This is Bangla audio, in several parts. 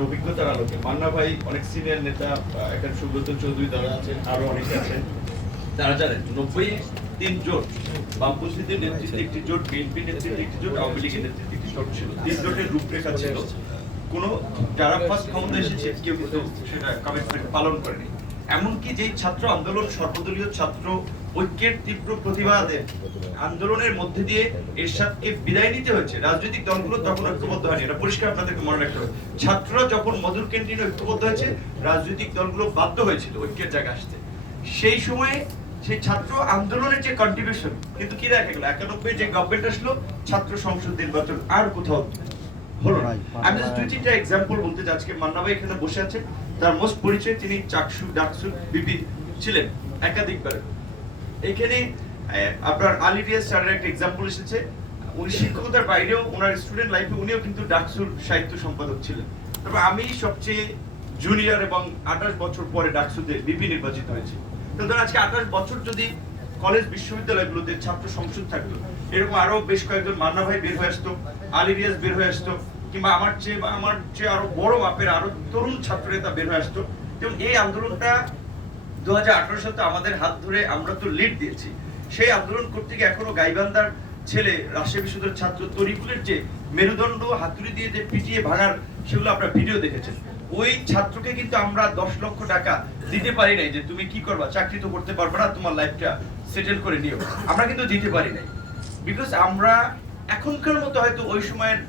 অভিজ্ঞতার আলোকে। মান্না ভাই অনেক সিনিয়র নেতা সুব্রত চৌধুরী আছেন, আরও অনেকে আছেন। তারা জানেন, নব্বই তিন জোট, বামপন্থীদের নেতৃত্বে একটি জোট, বিএনপি নেতৃত্বে একটি জোট, আওয়ামী লীগের নেতৃত্বে একটি জোট ছিল। তিন জোটের রূপরেখা ছিল। কোনো যারা ফার্স্ট ক্ষমতা এসেছে, কেউ কিন্তু সেটা কমিটমেন্ট পালন করেনি। এমনকি যে ছাত্র আন্দোলন সর্বদলীয় ছাত্র ঐক্যের তীব্র প্রতিবাদে আন্দোলনের মধ্যে দিয়ে এরশাদকে বিদায় নিতে হয়েছে, রাজনৈতিক দলগুলো তখন ঐক্যবদ্ধ হয়নি। এটা পরিষ্কার আপনাদেরকে মনে রাখতে হবে। ছাত্ররা যখন মধুর ক্যান্টিনে ঐক্যবদ্ধ হয়েছে, রাজনৈতিক দলগুলো বাধ্য হয়েছিল ঐক্যের জায়গায় আসতে। সেই সময়ে সেই ছাত্র আন্দোলনের যে কন্ট্রিবিউশন কিন্তু কি দেখা গেল একানব্বই যে গভর্নমেন্ট আসলো, ছাত্র সংসদ নির্বাচন আর কোথাও হলো না আমি দুই তিনটা এক্সাম্পল বলতে চাই আজকে মান্না ভাই এখানে বসে আছে তার মোস্ট পরিচয় তিনি চাকসু ডাকসু বিপি ছিলেন একাধিকবার এখানে আপনার আলিরিয়াস স্যারের একটা এক্সাম্পল এসেছে। উনি শিক্ষকতার বাইরেও ওনার স্টুডেন্ট লাইফে উনিও কিন্তু ডাকসুর সাহিত্য সম্পাদক ছিলেন। তবে আমি সবচেয়ে জুনিয়র এবং আঠাশ বছর পরে ডাকসুতে বিপি নির্বাচিত হয়েছি। তো ধরুন আজকে আঠাশ বছর যদি কলেজ বিশ্ববিদ্যালয়গুলোতে ছাত্র সংসদ থাকতো। এরকম আরও বেশ কয়েকজন মান্না ভাই বের হয়ে আসতো আলিরিয়াস বের হয়ে আসতো, কিংবা আমার চেয়ে বা আমার চেয়ে আরও বড় মাপের আরও তরুণ ছাত্র নেতা বের হয়ে আসতো। এবং এই আন্দোলনটা দু সালে আমাদের হাত ধরে আমরা তো লিড দিয়েছি। সেই আন্দোলন করতে গিয়ে এখনও গাইবান্ধার ছেলে রাজশাহী বিশ্ববিদ্যালয়ের ছাত্র তরিকুলের যে মেরুদণ্ড, হাতুড়ি দিয়ে যে পিটিয়ে ভাঙার সেগুলো আপনারা ভিডিও দেখেছেন। ওই ছাত্রকে কিন্তু আমরা দশ লক্ষ টাকা দিতে পারি নাই যে তুমি কি করবা, চাকরি তো করতে পারবে না, তোমার লাইফটা সেটেল করে নিও। আমরা কিন্তু দিতে পারি নাই। বিকজ আমরা এখনকার মতো হয়তো ওই সময়ের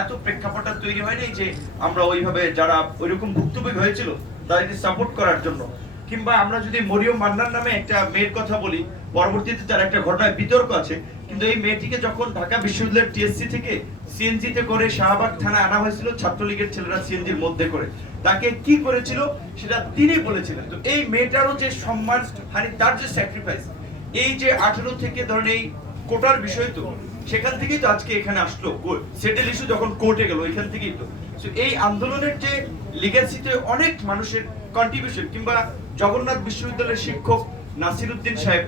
এত প্রেক্ষাপটটা তৈরি হয়নি যে আমরা ওইভাবে যারা ওইরকম ভুক্তভোগী হয়েছিল, তাদেরকে সাপোর্ট করার জন্য। কিংবা আমরা যদি মরিয়ম মান্নার নামে একটা মেয়ের কথা বলি, পরবর্তীতে তার একটা ঘটনায় বিতর্ক আছে, কিন্তু এই মেয়েটিকে যখন ঢাকা বিশ্ববিদ্যালয়ের টিএসসি থেকে সিএনজি তে করে শাহবাগ থানায় আনা হয়েছিল, ছাত্রলীগের ছেলেরা সিএনজির মধ্যে করে, তাকে কি করেছিল সেটা তিনি বলেছিলেন। তো এই মেয়েটারও যে সম্মান হানি তার যে স্যাক্রিফাইস এই যে আঠেরো থেকে ধরেন এই কোটার বিষয় তো, সেখান থেকেই তো আজকে এখানে আসলো। সেটেল ইস্যু যখন কোর্টে গেল, এখান থেকেই তো। এই আন্দোলনের যে লিগ্যাসিতে অনেক মানুষের কন্ট্রিবিউশন কিংবা জগন্নাথ বিশ্ববিদ্যালয়ের শিক্ষক নাসিরুদ্দিন সাহেব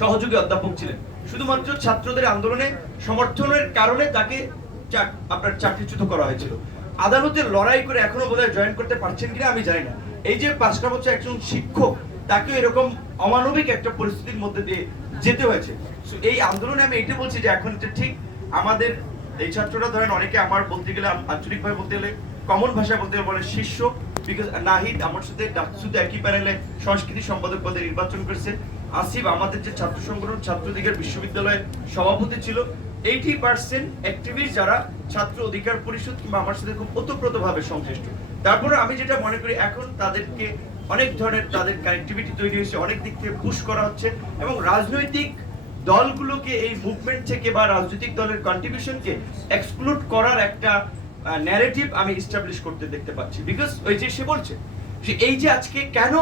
সহযোগী অধ্যাপক ছিলেন। শুধুমাত্র ছাত্রদের আন্দোলনে সমর্থনের কারণে তাকে আপনার চাকরিচ্যুত করা হয়েছিল। আদালতে লড়াই করে এখনও বোধহয় জয়েন করতে পারছেন কিনা আমি জানি না। এই যে পাঁচটা বছর একজন শিক্ষক তাকে এরকম অমানবিক একটা পরিস্থিতির মধ্যে দিয়ে যেতে হয়েছে। এই আন্দোলনে আমি এটা বলছি যে এখন এটা ঠিক আমাদের এই ছাত্ররা ধরেন অনেকে আমার বলতে গেলে আঞ্চলিক ভাবে বলতে গেলে কমন ভাষায় বলতে গেলে বলে শিষ্য বিকজ নাহিদ আমার সাথে ডাকসুতে একই প্যানেলে সংস্কৃতি সম্পাদক পদে নির্বাচন করেছে। আসিফ আমাদের যে ছাত্র সংগঠন ছাত্রলীগের বিশ্ববিদ্যালয়ের সভাপতি ছিল এইটি পার্সেন্ট অ্যাক্টিভিস্ট যারা ছাত্র অধিকার পরিষদ কিংবা আমার সাথে খুব ওতপ্রোত ভাবে সংশ্লিষ্ট। তারপরে আমি যেটা মনে করি, এখন তাদেরকে অনেক ধরনের তাদের কানেক্টিভিটি তৈরি হয়েছে, অনেক দিক থেকে পুশ করা হচ্ছে এবং রাজনৈতিক দলগুলোকে এই মুভমেন্ট থেকে বা রাজনৈতিক দলের কন্ট্রিবিউশনকে এক্সক্লুড করার একটা ন্যারেটিভ আমি এস্টাবলিশ করতে দেখতে পাচ্ছি। বিকজ ওই যে সে বলছে যে এই যে আজকে কেন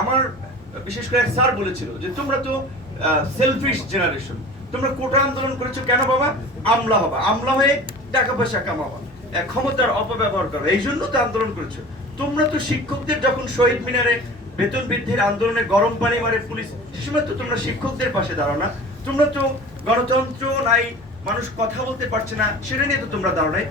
আমার, বিশেষ করে স্যার বলেছিল যে তোমরা তো সেলফিশ জেনারেশন তোমরা কোটা আন্দোলন করেছ কেন বাবা? আমলা হবা। আমলা হয়ে টাকা পয়সা কামাবা। ক্ষমতার অপব্যবহার করো এই জন্য তো আন্দোলন করেছ। তোমরা তো শিক্ষকদের যখন শহীদ মিনারে বেতন বৃদ্ধির আন্দোলনে গরম পানি মারে পুলিশ সে সময় তো তোমরা শিক্ষকদের পাশে দাঁড়াও না। তোমরা তো গণতন্ত্র নাই মানুষ কথা বলতে পারছে না সেটা নিয়ে তো তোমরা নাই।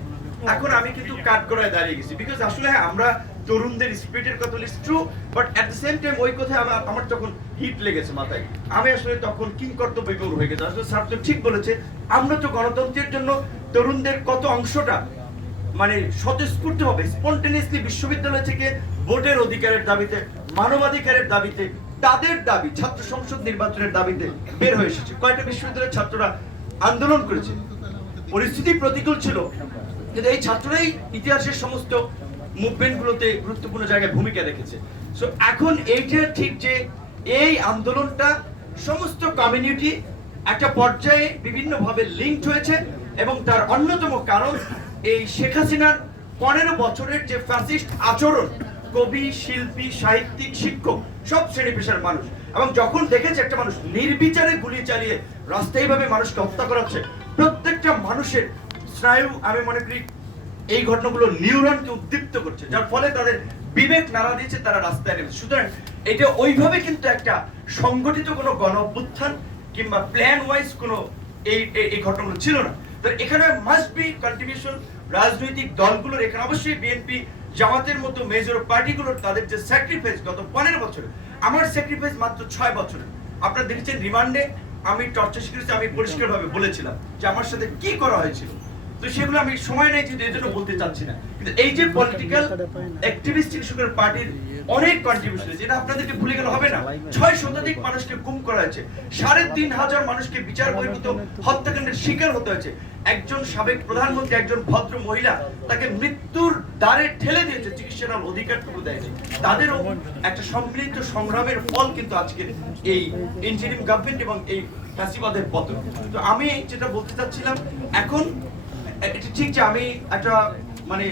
এখন আমি কিন্তু কাঠগড়ায় দাঁড়িয়ে গেছি বিকজ আসলে হ্যাঁ, আমরা তরুণদের স্পিরিটের কথা least true but at the same time ওই কথা আমার আমার তখন হিট লেগেছে মাথায়। আমি আসলে তখন কিং কর্তব্য হয়ে গেছে। আসলে স্যার তো ঠিক বলেছে আমরা তো গণতন্ত্রের জন্য তরুণদের কত অংশটা মানে স্বতঃস্ফূর্ত হবে স্পন্টেনিয়াসলি বিশ্ববিদ্যালয় থেকে ভোটের অধিকারের দাবিতে, মানবাধিকারের দাবিতে, তাদের দাবি, ছাত্র সংসদ নির্বাচনের দাবিতে বের হয়ে এসেছে। কয়েকটা বিশ্ববিদ্যালয়ের ছাত্ররা আন্দোলন করেছে। পরিস্থিতি প্রতিকূল ছিল, কিন্তু এই ছাত্ররাই ইতিহাসের সমস্ত মুভমেন্ট গুলোতে গুরুত্বপূর্ণ জায়গায় ভূমিকা রেখেছে। সো এখন এইটা ঠিক যে এই আন্দোলনটা সমস্ত কমিউনিটি একটা পর্যায়ে বিভিন্নভাবে লিঙ্কড হয়েছে এবং তার অন্যতম কারণ এই শেখ হাসিনার পনেরো বছরের যে ফ্যাসিস্ট আচরণ, কবি, শিল্পী, সাহিত্যিক, শিক্ষক, সব শ্রেণি পেশার মানুষ। এবং যখন দেখেছে একটা মানুষ নির্বিচারে গুলি চালিয়ে রাস্তায় ভাবে মানুষকে হত্যা করা হচ্ছে প্রত্যেকটা মানুষের স্নায়ু, আমি মনে করি, এই ঘটনাগুলো নিউরনকে উদ্দীপ্ত করছে। যার ফলে তাদের বিবেক নাড়া দিয়েছে, তারা রাস্তায় নেমেছে। সুতরাং এটা ওইভাবে কিন্তু একটা সংগঠিত কোনো গণ অভ্যুত্থান কিংবা প্ল্যান ওয়াইজ কোনো এই, এই- ঘটনাগুলো ছিল না। তো এখানে মাস্ট বি কন্ট্রিবিউশন রাজনৈতিক দলগুলোর, এখানে অবশ্যই বিএনপি জামাতের মতো মেজর পার্টিগুলোর তাদের যে স্যাক্রিফাইস গত পনেরো বছরে, আমার স্যাক্রিফাইস মাত্র ছয় বছরে। আপনারা দেখেছেন রিমান্ডে আমি টর্চার শিখেছি আমি পরিষ্কারভাবে বলেছিলাম যে আমার সাথে কি করা হয়েছিল। তো সেগুলো আমি সময় নেই যে এই বলতে চাচ্ছি না। কিন্তু এই যে পলিটিক্যাল অ্যাক্টিভিস্ট শিশুকের পার্টির অনেক কন্ট্রিবিউশন যেটা আপনাদেরকে ভুলে গেলে হবে না, ছয় শতাধিক মানুষকে গুম করা হয়েছে, সাড়ে তিন হাজার মানুষকে বিচার বহির্ভূত হত্যাকাণ্ডের শিকার হতে হয়েছে। একজন সাবেক প্রধানমন্ত্রী, একজন ভদ্র মহিলা, তাকে মৃত্যুর দ্বারে ঠেলে দিয়েছে চিকিৎসার অধিকারটুকু দেয়নি। তাদেরও একটা সম্মিলিত সংগ্রামের ফল কিন্তু আজকের এই ইন্টারিম গভর্নমেন্ট এবং এই ফ্যাসিবাদের পতন। তো আমি যেটা বলতে চাচ্ছিলাম, এখন ঠিক যে আমি একটা মানে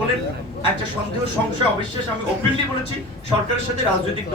বলেন, একটা সন্দেহ, সংশয়, অবিশ্বাস আমি ওপেনলি বলেছি, সরকারের সাথে রাজনৈতিক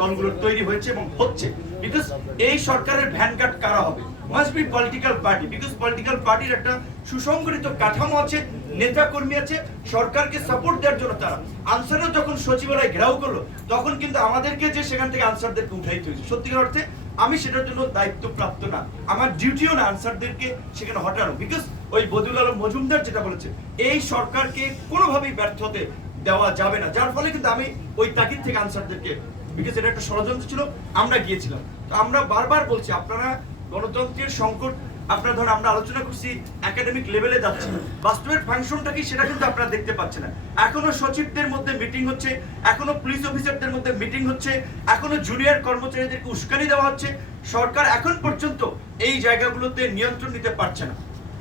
তৈরি হয়েছে এবং হচ্ছে। বিকজ এই সরকারের ভ্যানগার্ড কারা হবে? Must be political party because political পার্টির একটা সুসংগঠিত কাঠামো আছে নেতা কর্মী আছে, সরকারকে সাপোর্ট দেওয়ার জন্য তারা। আনসারও যখন সচিবালয় ঘেরাও করল, তখন কিন্তু আমাদেরকে যে সেখান থেকে আনসারদেরকে উঠাইতে হয়েছে সত্যিকার অর্থে আমি সেটার জন্য দায়িত্ব প্রাপ্ত না। আমার ডিউটিও না আনসারদেরকে সেখানে হটানো। বিকজ ওই বদুল আলম মজুমদার যেটা বলেছে, এই সরকারকে কোনোভাবেই ব্যর্থ হতে দেওয়া যাবে না। যার ফলে কিন্তু আমি ওই তাগিদ থেকে আনসারদেরকে বিকজ এটা একটা ষড়যন্ত্র ছিল, আমরা গিয়েছিলাম। তো আমরা বারবার বলছি, আপনারা গণতন্ত্রের সংকট, আপনারা ধরুন আমরা আলোচনা করছি একাডেমিক লেভেলে যাচ্ছে, বাস্তবের ফাংশনটা কি সেটা কিন্তু আপনারা দেখতে পাচ্ছেন না। এখনও সচিবদের মধ্যে মিটিং হচ্ছে, এখনও পুলিশ অফিসারদের মধ্যে মিটিং হচ্ছে, এখনও জুনিয়র কর্মচারীদেরকে উস্কানি দেওয়া হচ্ছে। সরকার এখন পর্যন্ত এই জায়গাগুলোতে নিয়ন্ত্রণ নিতে পারছে না।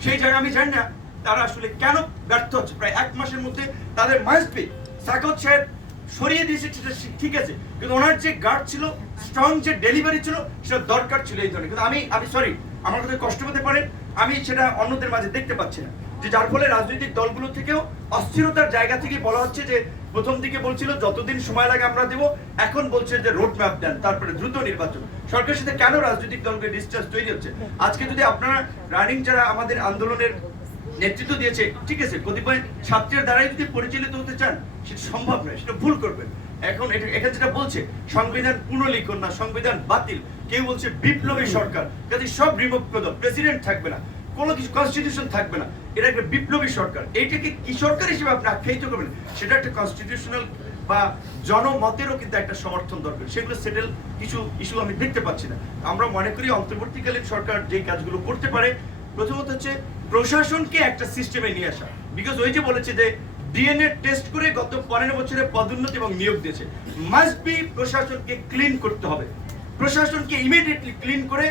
সেই জায়গা আমি জানি না তারা আসলে কেন ব্যর্থ হচ্ছে। প্রায় এক মাসের মধ্যে তাদের বি সাকত সাহেব সরিয়ে দিয়েছে ঠিক আছে। কিন্তু ওনার যে গার্ড ছিল স্ট্রং যে ডেলিভারি ছিল, সেটা দরকার ছিল এই ধরনের। কিন্তু আমি আমি সরি আমার কথা কষ্ট হতে পারে আমি সেটা অন্যদের মাঝে দেখতে পাচ্ছি না। যে যার ফলে রাজনৈতিক দলগুলো থেকেও অস্থিরতার জায়গা থেকে বলা হচ্ছে যে প্রথম দিকে বলছিল, যতদিন সময় লাগে আমরা দেব। এখন বলছে যে রোড ম্যাপ দেন, তারপরে দ্রুত নির্বাচন। সরকারের সাথে কেন রাজনৈতিক দলকে ডিস্টেন্স তৈরি হচ্ছে? আজকে যদি আপনারা রানিং যারা আমাদের আন্দোলনের নেতৃত্ব দিয়েছে, ঠিক আছে, কতিপয় ছাত্রের দ্বারাই যদি পরিচালিত হতে চান, সেটা সম্ভব নয়, সেটা ভুল করবেন। এখন এটা, এখানে যেটা বলছে, সংবিধান পুনর্লিখন না, সংবিধান বাতিল। কেউ বলছে, বিপ্লবী সরকার। কাজে সব রিমুভ প্রেসিডেন্ট থাকবে না। কোনো কিছু কনস্টিটিউশন থাকবে না। এটা একটা বিপ্লবী সরকার। এইটাকে কি সরকার হিসেবে আপনি আখ্যায়িত করবেন? সেটা একটা কনস্টিটিউশনাল বা জনমতেরও কিন্তু একটা সমর্থন দরকার। সেগুলো সেটেল কিছু ইস্যু আমি দেখতে পাচ্ছি না। আমরা মনে করি অন্তর্বর্তীকালীন সরকার যে কাজগুলো করতে পারে, প্রথমত হচ্ছে প্রশাসনকে একটা সিস্টেমে নিয়ে আসা। বিকজ ওই যে বলেছে যে ডিএনএ টেস্ট করে গত পনেরো বছরে পদোন্নতি এবং নিয়োগ দিয়েছে। মাস্ট বি প্রশাসনকে ক্লিন করতে হবে। প্রশাসনকে ইমিডিয়েটলি ক্লিন করে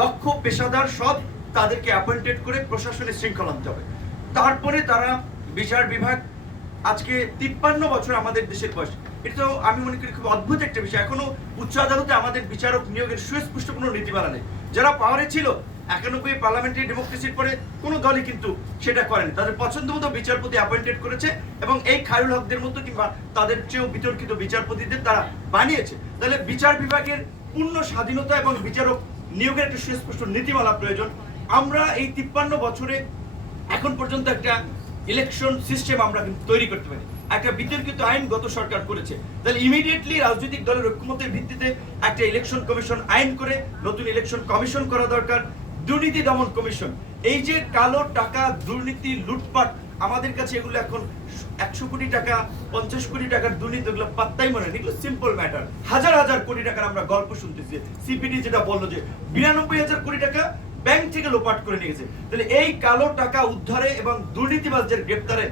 দক্ষ পেশাদার সব তাদেরকে অ্যাপয়েন্টেড করে প্রশাসনের শৃঙ্খলা আনতে হবে। তারপরে তারা বিচার বিভাগ, আজকে তিপ্পান্ন বছর আমাদের দেশের বয়স। এটা তো আমি মনে করি খুব অদ্ভুত একটা বিষয়। এখনও উচ্চ আদালতে আমাদের বিচারক নিয়োগের সুস্পষ্ট কোনো নীতিমালা নেই। যারা পাওয়ারে ছিল, একানব্বই পার্লামেন্টারি ডেমোক্রেসির পরে কোনো দলই কিন্তু সেটা করেনি। তাদের পছন্দ মতো বিচারপতি অ্যাপয়েন্টেড করেছে এবং এই খায়রুল হকদের মতো কিংবা তাদের চেয়েও বিতর্কিত বিচারপতিদের তারা বানিয়েছে। তাহলে বিচার বিভাগের পূর্ণ স্বাধীনতা এবং বিচারক নিয়োগের একটা সুস্পষ্ট নীতিমালা প্রয়োজন। আমরা এই তিপ্পান্ন বছরে এখন পর্যন্ত একটা ইলেকশন সিস্টেম আমরা কিন্তু তৈরি করতে পারি। একটা বিতর্কিত আইন গত সরকার করেছে। তাহলে ইমিডিয়েটলি রাজনৈতিক দলের ঐক্যমতের ভিত্তিতে একটা ইলেকশন কমিশন আইন করে নতুন ইলেকশন কমিশন করা দরকার, দুর্নীতি দমন কমিশন এই যে কালো টাকা দুর্নীতি লুটপাট, আমাদের কাছে এগুলো এখন একশো কোটি টাকা, পঞ্চাশ কোটি টাকার দুর্নীতি, এগুলো পাত্তাই মনে এগুলো সিম্পল ম্যাটার হাজার হাজার কোটি টাকার আমরা গল্প শুনতেছি। সিপিডি যেটা বলল যে বিরানব্বই হাজার কোটি টাকা ব্যাংক থেকে লোপাট করে নিয়ে গেছে। তাহলে এই কালো টাকা উদ্ধারে এবং দুর্নীতিবাজদের গ্রেপ্তারে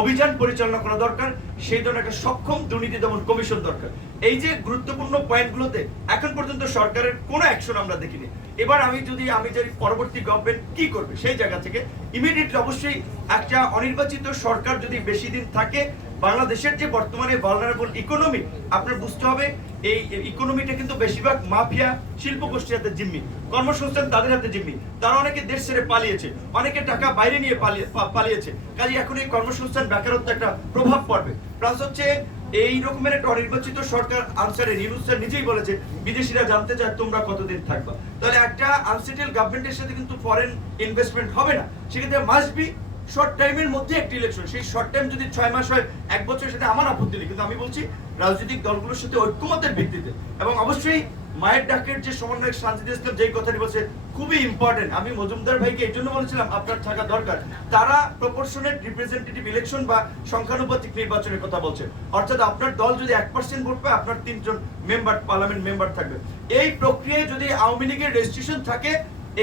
অভিযান পরিচালনা করা দরকার, সেই ধরনের একটা সক্ষম দুর্নীতি দমন কমিশন দরকার। এই যে গুরুত্বপূর্ণ পয়েন্টগুলোতে এখন পর্যন্ত সরকারের কোনো অ্যাকশন আমরা দেখিনি। এবার আমি যদি আমি যদি পরবর্তী গভর্নমেন্ট কি করবে, সেই জায়গা থেকে ইমিডিয়েটলি অবশ্যই একটা অনির্বাচিত সরকার যদি বেশি দিন থাকে বাংলাদেশের যে বর্তমানে ভালনারেবল ইকোনমি আপনার বুঝতে হবে, এই ইকোনমিটা কিন্তু বেশিরভাগ মাফিয়া শিল্প গোষ্ঠীর হাতে জিম্মি, কর্মসংস্থান তাদের হাতে জিম্মি। তারা অনেকে দেশ ছেড়ে পালিয়েছে, অনেকে টাকা বাইরে নিয়ে পালিয়ে- পালিয়েছে। কাজে এখন এই কর্মসংস্থান বেকারত্ব একটা প্রভাব পড়বে। প্লাস হচ্ছে, এই রকমের একটা অনির্বাচিত সরকার আনসারে নিউজ স্যার নিজেই বলেছে, বিদেশিরা জানতে চায় তোমরা কতদিন থাকবা। তাহলে একটা আনসেটেল গভর্নমেন্টের সাথে কিন্তু ফরেন ইনভেস্টমেন্ট হবে না। সেক্ষেত্রে মাস্ট বি শর্ট টাইমের মধ্যে একটি ইলেকশন সেই শর্ট টাইম যদি ছয় মাস হয়, এক বছরের সাথে আমার আপত্তি নেই। কিন্তু আমি বলছি, রাজনৈতিক দলগুলোর সাথে ঐক্যমতের ভিত্তিতে। এবং অবশ্যই মায়ের ডাকের যে সমন্বয়ক শান্তিতে ইসলাম যেই কথাটি বলছে খুবই ইম্পর্টেন্ট আমি মজুমদার ভাইকে এই জন্য বলেছিলাম, আপনার থাকা দরকার। তারা প্রপোর্শনেট রিপ্রেজেন্টেটিভ ইলেকশন বা সংখ্যানুপাতিক নির্বাচনের কথা বলছে। অর্থাৎ আপনার দল যদি এক পার্সেন্ট ভোট পায়, আপনার তিনজন মেম্বার পার্লামেন্ট মেম্বার থাকবে। এই প্রক্রিয়ায় যদি আওয়ামী লীগের রেজিস্ট্রেশন থাকে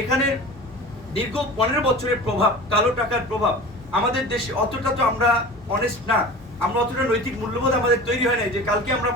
এখানে দীর্ঘ পনেরো বছরের প্রভাব, কালো টাকার প্রভাব, আমাদের দেশে অতটা তো আমরা অনেস্ট না। আমরা অতটা নৈতিক মূল্যবোধ আমাদের তৈরি হয় নাই যে কালকে আমরা